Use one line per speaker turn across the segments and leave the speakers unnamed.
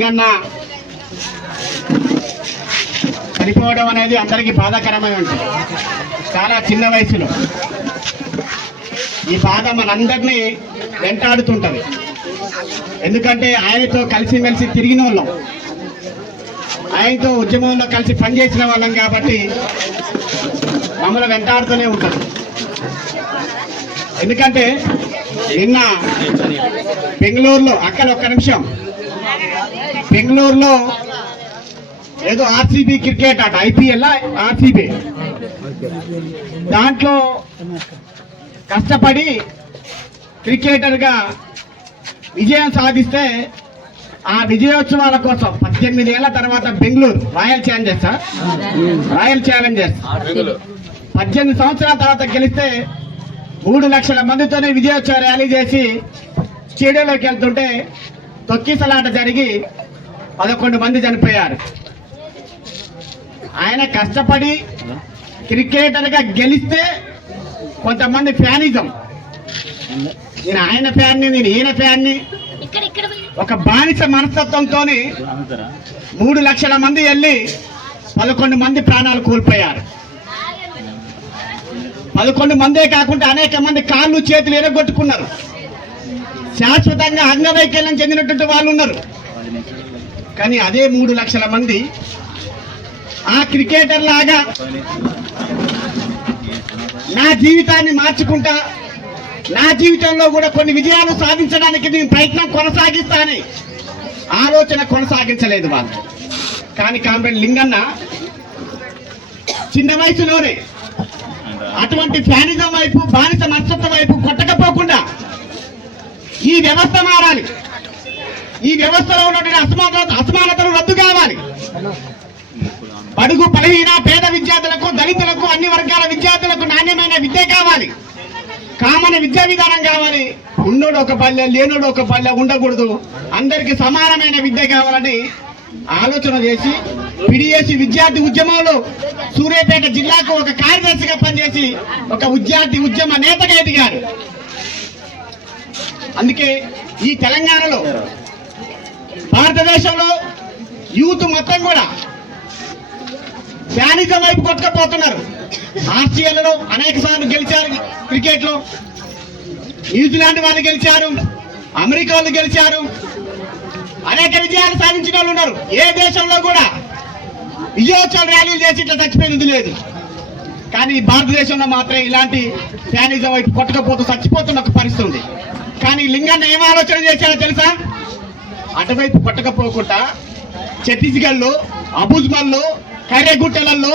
లింగన్న చనిపోవడం అనేది అందరికీ బాధాకరమై ఉంటుంది. చాలా చిన్న వయసులో ఈ బాధ మనందరినీ వెంటాడుతుంటది. ఎందుకంటే ఆయనతో కలిసిమెలిసి తిరిగిన వాళ్ళం ఆయనతో ఉద్యమంలో కలిసి పనిచేసిన వాళ్ళం కాబట్టి మమ్మల్ని వెంటాడుతూనే ఉంటారు. ఎందుకంటే నిన్న బెంగళూరులో అక్కడ ఒక్క నిమిషం బెంగళూరులో ఏదో ఆర్సీబీ క్రికెట్ ఆట ఐపీఎల్ ఆర్సీబీ. దాంట్లో కష్టపడి క్రికెటర్గా విజయం సాధిస్తే ఆ విజయోత్సవాల కోసం పద్దెనిమిది ఏళ్ళ తర్వాత Bengaluru Royal Challengers Royal Challengers. పద్దెనిమిది సంవత్సరాల తర్వాత గెలిస్తే మూడు లక్షల మందితోనే విజయోత్సవ ర్యాలీ చేసి స్టేడియంలోకి వెళ్తుంటే తొక్కిసలాట జరిగి పదకొండు మంది చనిపోయారు. ఆయన కష్టపడి క్రికెటర్గా గెలిస్తే కొంతమంది ఫ్యానిజం. నేను ఆయన ఫ్యాన్ని నేను ఈయన ఫ్యాన్ని.
ఇక్కడ ఇక్కడ
ఒక బానిస మనస్తత్వంతో మూడు లక్షల మంది వెళ్ళి పదకొండు మంది ప్రాణాలు కోల్పోయారు. పదకొండు మందే కాకుండా అనేక మంది కాళ్ళు చేతులు ఎరగొట్టుకున్నారు. శాశ్వతంగా అంగవైకల్యం చెందినటువంటి వాళ్ళు ఉన్నారు. కానీ అదే మూడు లక్షల మంది ఆ క్రికెటర్ లాగా నా జీవితాన్ని మార్చుకుంటా నా జీవితంలో కూడా కొన్ని విజయాలు సాధించడానికి నేను ప్రయత్నం కొనసాగిస్తానని ఆలోచన కొనసాగించలేదు వాళ్ళు. కానీ కామ్రేడ్ లింగన్న చిన్న వయసులోనే అటువంటి ఫ్యానిజం వైపు బానిస నక్షత్ర వైపు కొట్టకపోకుండా ఈ వ్యవస్థ మారాలి. ఈ వ్యవస్థలో ఉన్నటువంటి అసమాన అసమానతలు రద్దు కావాలి. బడుగు బలహీన పేద విద్యార్థులకు దళితులకు అన్ని వర్గాల విద్యార్థులకు నాణ్యమైన విద్య కావాలి. కామన్ విద్యా విధానం కావాలి. ఉన్నోడు ఒక పల్లె లేనోడు ఒక పల్లె ఉండకూడదు. అందరికి సమానమైన విద్య కావాలని ఆలోచన చేసి పిడిఎసి విద్యార్థి ఉద్యమంలో సూర్యాపేట జిల్లాకు ఒక కార్యదర్శిగా పనిచేసి ఒక విద్యార్థి ఉద్యమ నేతగా ఎదిగారు. అందుకే ఈ తెలంగాణలో భారతదేశంలో యూత్ మొత్తం కూడా ఫ్యానిజం వైపు కొట్టుకపోతున్నారు. ఆస్ట్రేలియాలో అనేక సార్లు గెలిచారు క్రికెట్లో న్యూజిలాండ్ వాళ్ళు గెలిచారు. అమెరికా వాళ్ళు గెలిచారు. అనేక విజయాలు సాధించిన వాళ్ళు ఉన్నారు. ఏ దేశంలో కూడా విజయోత్సవ ర్యాలీలు చేసి ఇట్లా చచ్చిపోయినది లేదు. కానీ భారతదేశంలో మాత్రం ఇలాంటి ఫ్యానిజం వైపు కొట్టకపోతూ చచ్చిపోతున్న ఒక పరిస్థితి ఉంది. కానీ లింగాన్ని ఏం ఆలోచన చేశారో తెలుసా? అటువైపు కొట్టకపోకుండా ఛత్తీస్గఢ్లో అబుజ్మల్లో కరేగుట్టలలో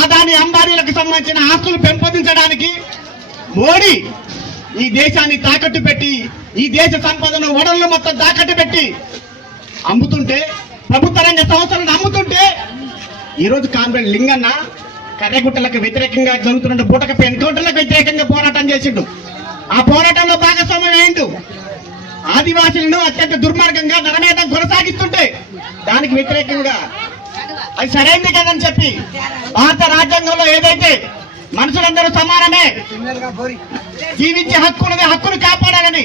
ఆదాని అంబానీలకు సంబంధించిన ఆస్తులు పెంపొందించడానికి మోడీ ఈ దేశాన్ని తాకట్టు పెట్టి ఈ దేశ సంపదను ఓడల్లో మొత్తం తాకట్టు పెట్టి అమ్ముతుంటే ప్రభుత్వ రంగ సంస్థలను అమ్ముతుంటే ఈరోజు కామ్రేడ్ లింగన్న కర్రగుట్టలకు వ్యతిరేకంగా జరుగుతున్న బూటకపు ఎన్కౌంటర్లకు వ్యతిరేకంగా పోరాటం చేసిండు. ఆ పోరాటంలో భాగస్వామ్యం ఆదివాసులను అత్యంత దుర్మార్గంగా నరమేధం కొనసాగిస్తుంటే దానికి వ్యతిరేకంగా అది సరైంది కదని చెప్పి భారత రాజ్యాంగంలో ఏదైతే మనుషులందరూ సమానమే జీవించే హక్కు ఉన్నది హక్కును కాపాడాలని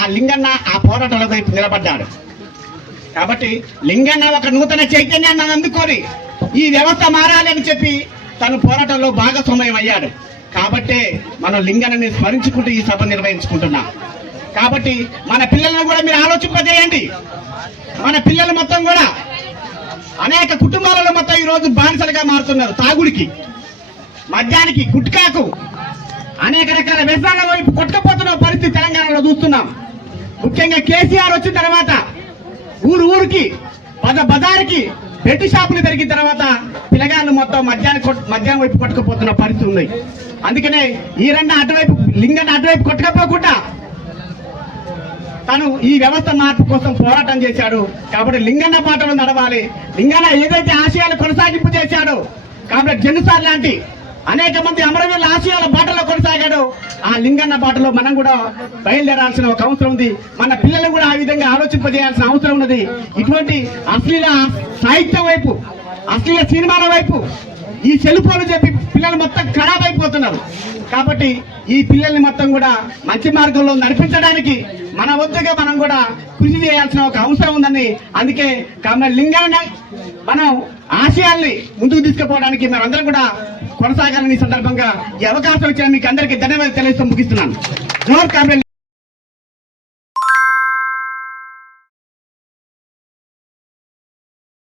ఆ లింగన్న ఆ పోరాటంలో నిలబడ్డాడు. కాబట్టి లింగన్న ఒక నూతన చైతన్యాన్ని అందుకొని ఈ వ్యవస్థ మారాలి అని చెప్పి తన పోరాటంలో భాగస్వామ్యం అయ్యాడు. కాబట్టే మనం లింగనని స్మరించుకుంటూ ఈ సభ నిర్వహించుకుంటున్నాం. కాబట్టి మన పిల్లలను కూడా మీరు ఆలోచింపజేయండి. మన పిల్లలు మొత్తం కూడా అనేక కుటుంబాలలో మొత్తం ఈ రోజు బానిసలుగా మారుతున్నారు. తాగుడికి మద్యానికి గుట్కాకు అనేక రకాల వ్యసనాల వైపు కొట్టకపోతున్న పరిస్థితి తెలంగాణలో చూస్తున్నాం. ముఖ్యంగా కేసీఆర్ వచ్చిన తర్వాత ఊరు ఊరికి పద బజార్కి పెట్టి షాపులు పెరిగిన తర్వాత పిల్లగాళ్ళు మొత్తం మద్యాన్ని కొట్- మద్యాన్ని వైపు కొట్టుకుపోతున్న పరిస్థితి ఉన్నాయి అందుకనే ఈ రెండు అటువైపు లింగన్ అటువైపు కొట్టకపోకుండా తను ఈ వ్యవస్థ మార్పు కోసం పోరాటం చేశాడు. కాబట్టి లింగన్న పాటలు నడవాలి. లింగన్న ఏదైతే ఆశయాలు కొనసాగింపు చేశాడో కాబట్టి జనుసార్ లాంటి అనేక మంది అమరవీరుల ఆశయాల బాటలో కొనసాగాడు. ఆ లింగన్న బాటలో మనం కూడా బయలుదేరాల్సిన ఒక అవసరం ఉంది. మన పిల్లలు కూడా ఆ విధంగా ఆలోచింపజేయాల్సిన అవసరం ఉన్నది. ఇటువంటి అశ్లీల సాహిత్యం వైపు అశ్లీల సినిమాల వైపు ఈ సెల్ఫోన్లు చెప్పి పిల్లలు మొత్తం ఖరాబ్ అయిపోతున్నారు కాబట్టి ఈ పిల్లల్ని మొత్తం కూడా మంచి మార్గంలో నడిపించడానికి మన వద్దగా మనం కూడా కృషి చేయాల్సిన ఒక అవసరం ఉందని అందుకే కామ్రేడ్ లింగాన్ని మనం ఆశయాల్ని ముందుకు తీసుకుపోవడానికి మనందరం కూడా కొనసాగాలని సందర్భంగా ఈ అవకాశం ఇచ్చిన మీకు అందరికీ ధన్యవాదాలు తెలియజేస్తూ ముగిస్తున్నాను.